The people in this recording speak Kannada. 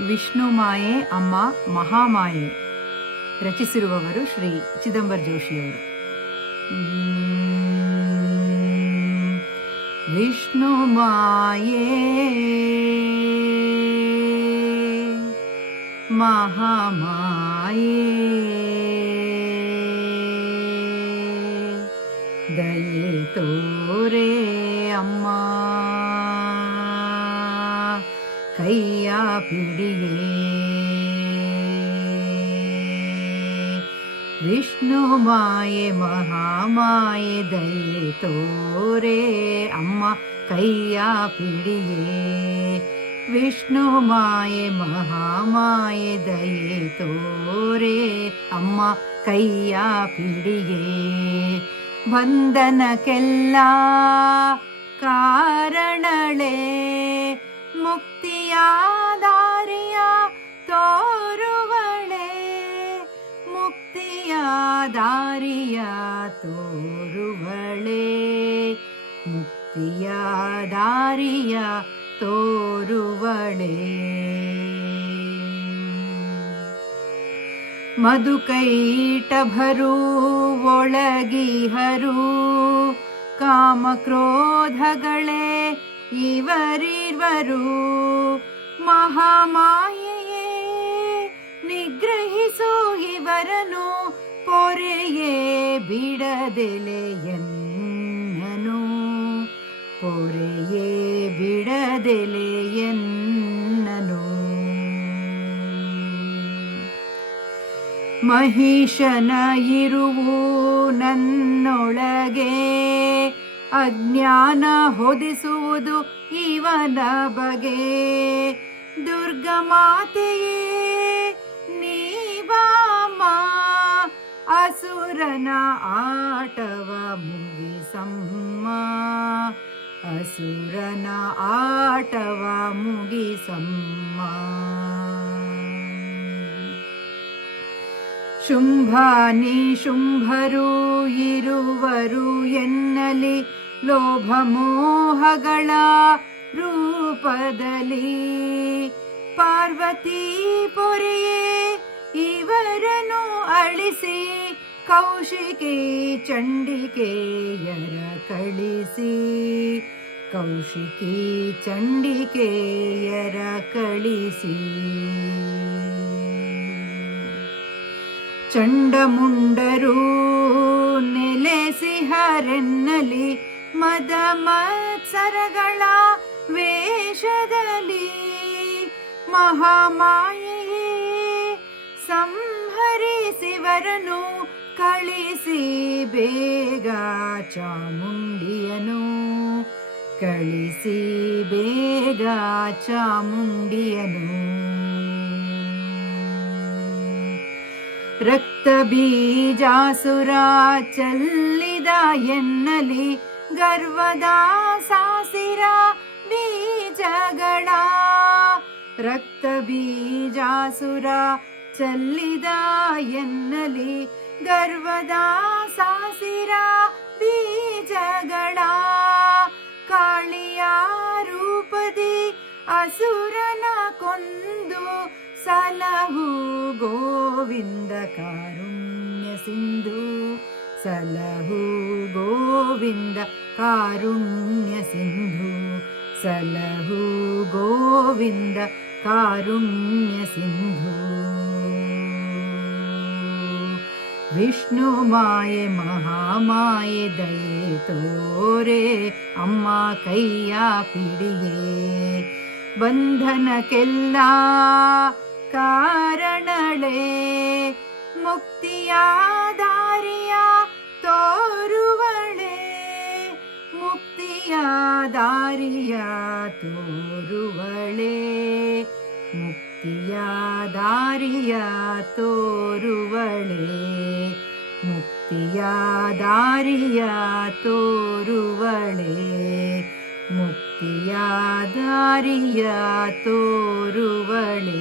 ವಿಷ್ಣು ಮಾಯೆ ಅಮ್ಮ ಮಹಾಮಾಯೆ ರಚಿಸಿರುವವರು ಶ್ರೀ ಚಿದಂಬರ ಜೋಶಿಯವರು. ವಿಷ್ಣು ಮಾಯೆ ಮಹಾಮಾಯೆ ದಯೆ ತೋರೆ ಅಮ್ಮ ಕೈಯ ಪಿಡಿಯೇ. ವಿಷ್ಣು ಮಾಯೆ ಮಹಾಮಾಯೆ ದಯೆ ತೋರೆ ಅಮ್ಮ ಕೈಯ ಪಿಡಿಯೇ. ವಿಷ್ಣು ಮಾಯೆ ಮಹಾಮಾಯೆ ದಯೆ ತೋರೆ ಅಮ್ಮ ಕೈಯ ಪಿಡಿಯೇ. ಬಂಧನಕ್ಕೆಲ್ಲ ಕಾರಣಳೆ ಮುಕ್ತಿಯ ದಾರಿಯ ತೋರುವಳೆ. ಮುಕ್ತಿಯ ದಾರಿಯ ತೋರುವಳೆ. ಮುಕ್ತಿಯ ದಾರಿಯ ತೋರುವಳೆ. ಮಧುಕೈಟಭರು ಒಳಗಿಹರು ಕಾಮಕ್ರೋಧಗಳೇ ಇವರಿರುವರು. ಮಹಾಮಾಯೆಯೇ ನಿಗ್ರಹಿಸು ಇವರನ್ನು ಪೊರೆಯೇ ಬಿಡದೆಲೆಯನ್ನನು. ಪೊರೆಯೇ ಬಿಡದೆಲೆಯನ್ನನು. ಮಹಿಷನ ಇರುವು ನನ್ನೊಳಗೆ ಅಜ್ಞಾನ ಹೊದಿಸುವುದು ಇವನ ಬಗೆ. ದುರ್ಗಮಾತೆಯೇ ನೀವಾಮ ಅಸುರನ ಆಟವ ಮುಗಿಸಮ್ಮ. ಅಸುರನ ಆಟವ ಮುಗಿಸಮ್ಮ. ಶುಂಭ ನಿಶುಂಭರು ಇರುವರು ಎನ್ನಲಿ ಲೋಭ ಮೋಹಗಳ ರೂಪದಲ್ಲಿ. ಪಾರ್ವತಿ ಪೊರೆಯೇ ಇವರನ್ನು ಅಳಿಸಿ ಕೌಶಿಕಿ ಚಂಡಿಕೆಯರ ಕಳಿಸಿ. ಕೌಶಿಕಿ ಚಂಡಿಕೆಯರ ಕಳಿಸಿ. ಚಂಡಮುಂಡರು ನೆಲೆಸಿಹರೆನ್ನಲಿ ಮದ ಮತ್ಸರಗಳ ವೇಷದಲ್ಲಿ. ಮಹಾಮಾಯೆಯೇ ಸಂಹರಿಸಿವರನು ಕಳಿಸಿ ಬೇಗ ಚಾಮುಂಡಿಯನು. ಕಳಿಸಿ ಬೇಗ ಚಾಮುಂಡಿಯನು. ರಕ್ತ ಬೀಜಾಸುರ ಚಲ್ಲಿದ ಎನ್ನಲಿ ಗರ್ವದ ಸಾಸಿರ ಬೀಜಗಳ. ರಕ್ತ ಬೀಜಾಸುರ ಚಲ್ಲಿದ ಎನ್ನಲಿ ಗರ್ವದ ಸಾಸಿರ ಬೀಜಗಳ. ಕಾಳಿಯ ರೂಪದಿ ಅಸುರನ ಕೊಂದು ಸಲಹು ಗೋವಿಂದ ಕಾರುಣ್ಯ ಸಿಂಧು. ಸಲಹು ಗೋವಿಂದ ಕಾರುಣ್ಯ ಸಿಂಧು. ಸಲಹು ಗೋವಿಂದ ಕಾರುಣ್ಯ ಸಿಂಧು. ವಿಷ್ಣು ಮಾಯೆ ಮಹಾಮಾಯೆ ದಯೆ ತೋರೆ ಅಮ್ಮ ಕೈಯ ಪಿಡಿಯೇ. ಬಂಧನಕ್ಕೆಲ್ಲ ಕಾರಣಳೆ ಮುಕ್ತಿಯ ದಾರಿಯ ತೋರುವಳೆ. ಮುಕ್ತಿಯ ದಾರಿಯ ತೋರುವಳೆ. ಮುಕ್ತಿಯ ದಾರಿಯ ತೋರುವಳೆ. ಮುಕ್ತಿಯ ದಾರಿಯ ತೋರುವಳೆ. ಮುಕ್ತಿಯ ದಾರಿಯ ತೋರುವಳೆ.